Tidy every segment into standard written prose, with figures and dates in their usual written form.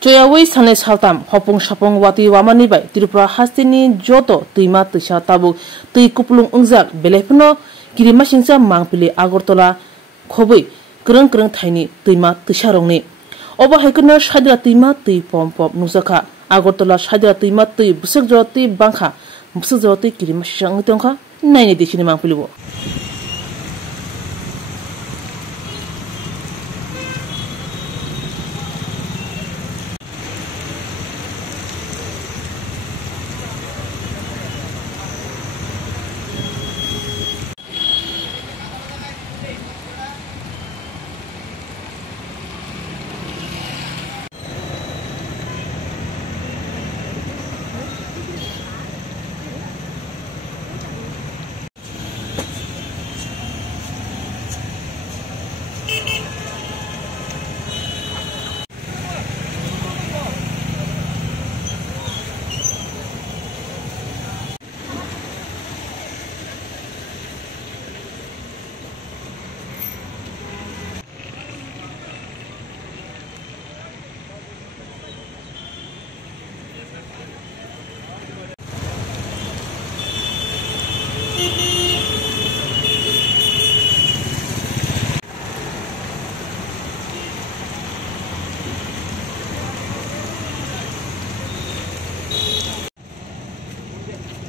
Joyaway Sane Saltam, Hopung Shapong Wati Wamani by Tripura Hastini Joto, Tuima Tisha Tabu, Tui Kuplung Unzak, Belepno, Kirimashinsa Mangpili Agortola, Kobe, Grung Tiny, Tuima Tisharoni. Oba Hekuna Shadra Tima, Tui Pom Pop Nusaka, Agortola Shadra Tima, Tui Busakjoti Banka, Busakjoti Kirimashang Tonka, 9 edition Mangpilibo.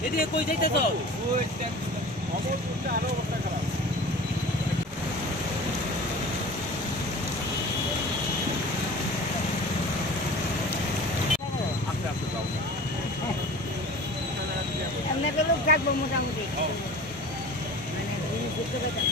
এদিকে কই যাইতেছো ওই খবর শুনতে আরো অবস্থা খারাপ আস্তে আস্তে যাও আমরা তো লোক থাকবো মোটামুটি মানে জিনিস করতে পারতাম